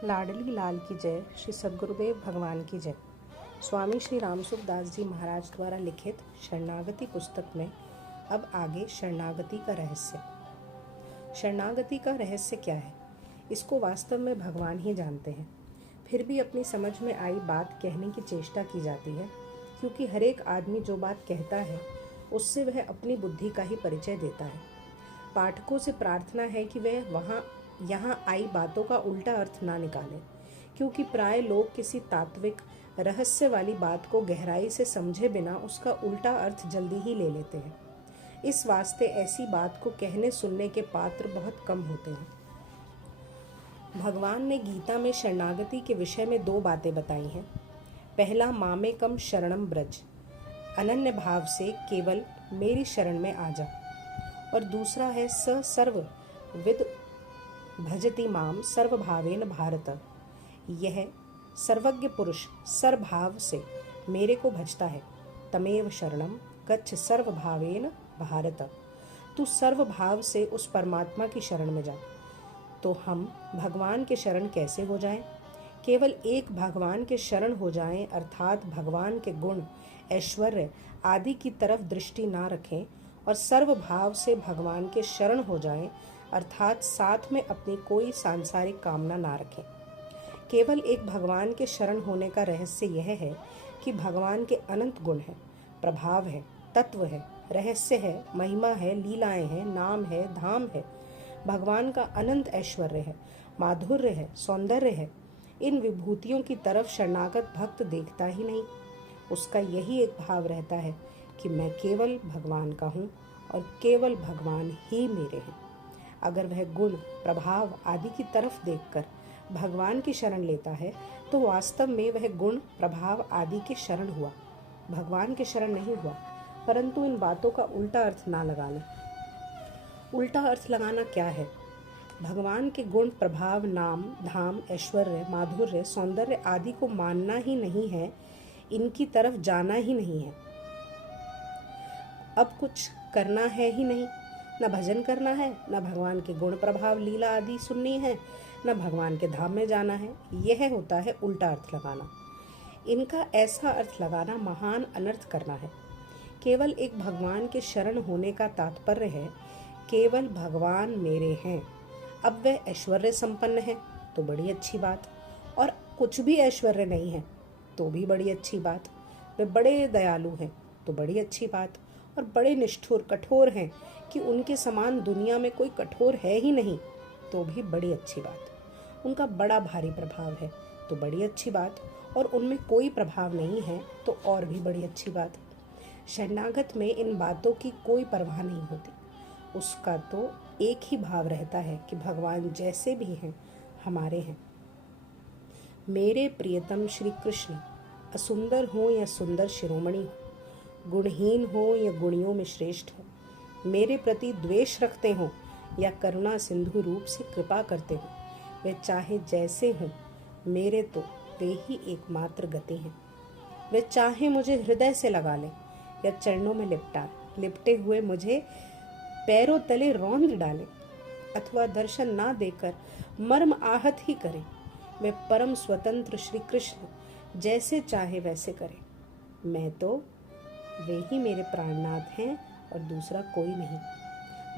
लाडली लाल की जय। श्री सद्गुरुदेव भगवान की जय। स्वामी श्री रामसुखदास जी महाराज द्वारा लिखित शरणागति पुस्तक में अब आगे शरणागति का रहस्य। शरणागति का रहस्य क्या है, इसको वास्तव में भगवान ही जानते हैं। फिर भी अपनी समझ में आई बात कहने की चेष्टा की जाती है, क्योंकि हर एक आदमी जो बात कहता है उससे वह अपनी बुद्धि का ही परिचय देता है। पाठकों से प्रार्थना है कि वह यहाँ आई बातों का उल्टा अर्थ ना निकालें, क्योंकि प्राय लोग किसी तात्विक रहस्य वाली बात को गहराई से समझे बिना उसका उल्टा अर्थ जल्दी ही ले लेते हैं। इस वास्ते ऐसी बात को कहने सुनने के पात्र बहुत कम होते हैं। भगवान ने गीता में शरणागति के विषय में 2 बातें बताई हैं। पहला, मामेकम शरणम ब्रज, अनन्य भाव से केवल मेरी शरण में आ जा। और दूसरा है, स सर्व विद भजति माम सर्वभावेन भारत, यह सर्वज्ञ पुरुष सर्वभाव से मेरे को भजता है। तमेव शरणम गच्छ सर्वभावेन भारत, तू सर्वभाव से उस परमात्मा की शरण में जा। तो हम भगवान के शरण कैसे हो जाएं? केवल एक भगवान के शरण हो जाएं, अर्थात भगवान के गुण ऐश्वर्य आदि की तरफ दृष्टि ना रखें और सर्वभाव से भगवान के शरण हो जाएं, अर्थात साथ में अपनी कोई सांसारिक कामना ना रखें। केवल एक भगवान के शरण होने का रहस्य यह है कि भगवान के अनंत गुण हैं, प्रभाव है, तत्व है, रहस्य है, महिमा है, लीलाएं हैं, नाम है, धाम है। भगवान का अनंत ऐश्वर्य है, माधुर्य है, सौंदर्य है। इन विभूतियों की तरफ शरणागत भक्त देखता ही नहीं। उसका यही एक भाव रहता है कि मैं केवल भगवान का हूँ और केवल भगवान ही मेरे हैं। अगर वह गुण, प्रभाव आदि की तरफ देखकर भगवान की शरण लेता है तो वास्तव में वह गुण, प्रभाव आदि के शरण हुआ, भगवान के शरण नहीं हुआ। परंतु इन बातों का उल्टा अर्थ ना लगा लें। उल्टा अर्थ लगाना क्या है? भगवान के गुण, प्रभाव, नाम, धाम, ऐश्वर्य, माधुर्य, सौंदर्य आदि को मानना ही नहीं है, इनकी तरफ जाना ही नहीं है। अब कुछ करना है ही नहीं, न भजन करना है, न भगवान के गुण, प्रभाव, लीला आदि सुननी है, न भगवान के धाम में जाना है। यह होता है उल्टा अर्थ लगाना। इनका ऐसा अर्थ लगाना महान अनर्थ करना है। केवल एक भगवान के शरण होने का तात्पर्य है केवल भगवान मेरे हैं। अब वह ऐश्वर्य संपन्न है तो बड़ी अच्छी बात, और कुछ भी ऐश्वर्य नहीं है तो भी बड़ी अच्छी बात। वे बड़े दयालु हैं तो बड़ी अच्छी बात, और बड़े निष्ठुर, कठोर हैं कि उनके समान दुनिया में कोई कठोर है ही नहीं तो भी बड़ी अच्छी बात। उनका बड़ा भारी प्रभाव है तो बड़ी अच्छी बात, और उनमें कोई प्रभाव नहीं है तो और भी बड़ी अच्छी बात। शरणागत में इन बातों की कोई परवाह नहीं होती। उसका तो एक ही भाव रहता है कि भगवान जैसे भी हैं हमारे हैं। मेरे प्रियतम श्री कृष्ण असुंदर हो या सुंदर शिरोमणि हो, गुणहीन हो या गुणियों में श्रेष्ठ हो, मेरे प्रति द्वेष रखते हो या करुणा सिंधु रूप से कृपा करते हो, वे चाहे जैसे हों, मेरे तो वे ही एकमात्र गति हैं। वे चाहे मुझे हृदय से लगा लें या चरणों में लिपटे हुए मुझे पैरों तले रौंद डालें, अथवा दर्शन ना देकर मर्म आहत ही करें, वे परम स्वतंत्र श्री कृष्ण जैसे चाहे वैसे करें। मैं तो वे ही मेरे प्राणनाथ हैं और दूसरा कोई नहीं।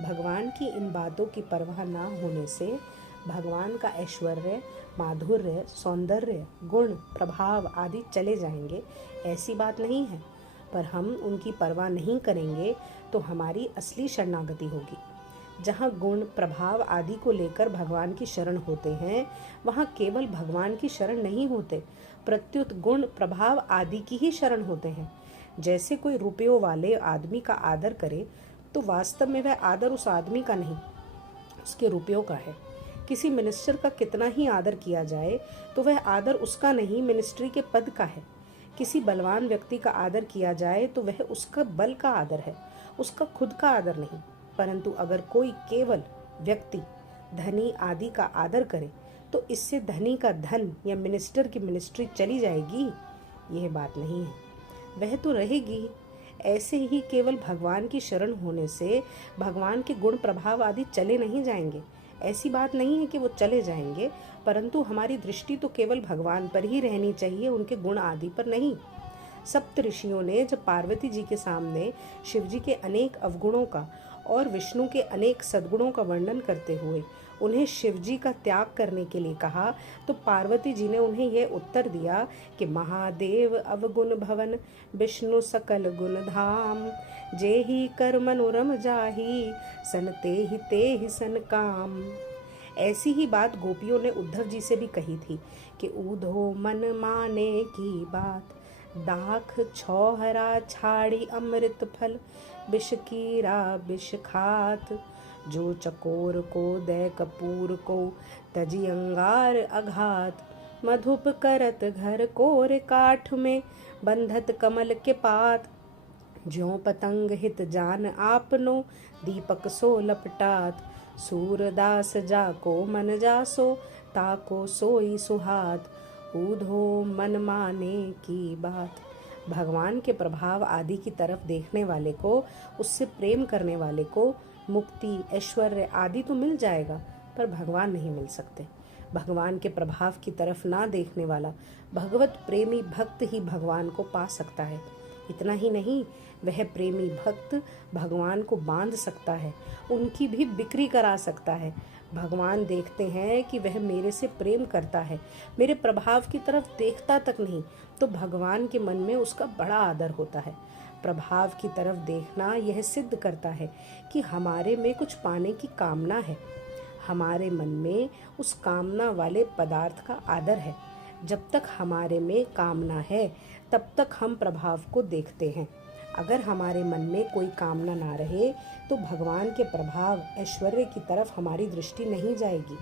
भगवान की इन बातों की परवाह ना होने से भगवान का ऐश्वर्य, माधुर्य, सौंदर्य, गुण, प्रभाव आदि चले जाएंगे, ऐसी बात नहीं है। पर हम उनकी परवाह नहीं करेंगे तो हमारी असली शरणागति होगी। जहाँ गुण, प्रभाव आदि को लेकर भगवान की शरण होते हैं, वहाँ केवल भगवान की शरण नहीं होते, प्रत्युत गुण, प्रभाव आदि की ही शरण होते हैं। जैसे कोई रुपयों वाले आदमी का आदर करे तो वास्तव में वह आदर उस आदमी का नहीं, उसके रुपयों का है। किसी मिनिस्टर का कितना ही आदर किया जाए तो वह आदर उसका नहीं, मिनिस्ट्री के पद का है। किसी बलवान व्यक्ति का आदर किया जाए तो वह उसका बल का आदर है, उसका खुद का आदर नहीं। परंतु अगर कोई केवल व्यक्ति धनी आदि का आदर करे तो इससे धनी का धन या मिनिस्टर की मिनिस्ट्री चली जाएगी, यह बात नहीं है, वह तो रहेगी। ऐसे ही केवल भगवान की शरण होने से भगवान के गुण, प्रभाव आदि चले नहीं जाएंगे, ऐसी बात नहीं है कि वो चले जाएंगे, परंतु हमारी दृष्टि तो केवल भगवान पर ही रहनी चाहिए, उनके गुण आदि पर नहीं। सप्त ऋषियों ने जब पार्वती जी के सामने शिव जी के अनेक अवगुणों का और विष्णु के अनेक सद्गुणों का वर्णन करते हुए उन्हें शिव जी का त्याग करने के लिए कहा, तो पार्वती जी ने उन्हें यह उत्तर दिया कि महादेव अवगुण भवन, विष्णु सकल गुण धाम, जेहि कर मनोरम जाहि, सन ते ही सन काम। ऐसी ही बात गोपियों ने उद्धव जी से भी कही थी कि ऊधो मन माने की बात, दाख छौहरा छाड़ी अमृत फल, विष कीरा विष खात, जो चकोर को दे कपूर को, तजी अंगार अघात, मधुप करत घर कोर काठ में, बंधत कमल के पात, ज्यों पतंग हित जान आपनो, दीपक सो लपटात, सूरदास जाको मन जासो, ताको सोई सुहात, ऊधो मन माने की बात। भगवान के प्रभाव आदि की तरफ देखने वाले को, उससे प्रेम करने वाले को मुक्ति, ऐश्वर्य आदि तो मिल जाएगा, पर भगवान नहीं मिल सकते। भगवान के प्रभाव की तरफ ना देखने वाला भगवत प्रेमी भक्त ही भगवान को पा सकता है। इतना ही नहीं, वह प्रेमी भक्त भगवान को बांध सकता है, उनकी भी बिक्री करा सकता है। भगवान देखते हैं कि वह मेरे से प्रेम करता है, मेरे प्रभाव की तरफ देखता तक नहीं, तो भगवान के मन में उसका बड़ा आदर होता है। प्रभाव की तरफ देखना यह सिद्ध करता है कि हमारे में कुछ पाने की कामना है, हमारे मन में उस कामना वाले पदार्थ का आदर है। जब तक हमारे में कामना है तब तक हम प्रभाव को देखते हैं। अगर हमारे मन में कोई कामना ना रहे तो भगवान के प्रभाव, ऐश्वर्य की तरफ हमारी दृष्टि नहीं जाएगी,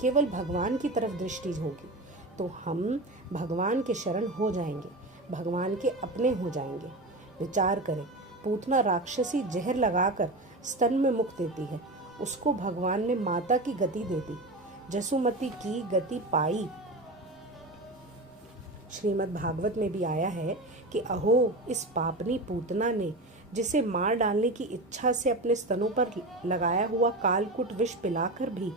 केवल भगवान की तरफ दृष्टि होगी। तो हम भगवान के शरण हो जाएंगे, भगवान के अपने हो जाएंगे। विचार करें, पूतना राक्षसी जहर लगाकर स्तन में मुख देती है, उसको भगवान ने माता की गति दे दी, जसुमती की गति पाई। श्रीमद् भागवत में भी आया है कि अहो, इस पापनी पूतना ने जिसे मार डालने की इच्छा से अपने स्तनों पर लगाया हुआ कालकूट विष पिलाकर भी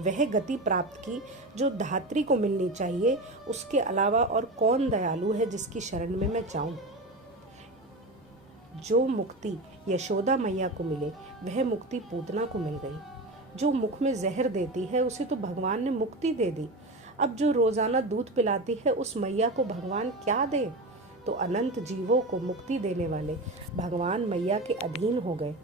वह गति प्राप्त की जो धात्री को मिलनी चाहिए। उसके अलावा और कौन दयालु है जिसकी शरण में मैं जाऊं। जो मुक्ति यशोदा मैया को मिले वह मुक्ति पूतना को मिल गई। जो मुख में जहर देती है उसे तो भगवान ने मुक्ति दे दी। अब जो रोजाना दूध पिलाती है उस मैया को भगवान क्या दे। तो अनंत जीवों को मुक्ति देने वाले भगवान मैया के अधीन हो गए,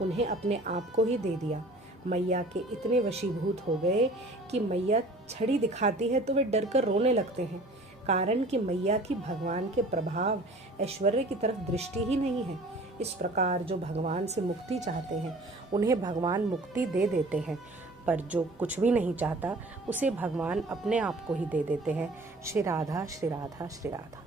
उन्हें अपने आप को ही दे दिया। मैया के इतने वशीभूत हो गए कि मैया छड़ी दिखाती है तो वे डरकर रोने लगते हैं, कारण कि मैया की भगवान के प्रभाव, ऐश्वर्य की तरफ दृष्टि ही नहीं है। इस प्रकार जो भगवान से मुक्ति चाहते हैं उन्हें भगवान मुक्ति दे देते हैं, पर जो कुछ भी नहीं चाहता उसे भगवान अपने आप को ही दे देते हैं। श्री राधा श्री राधा श्री राधा।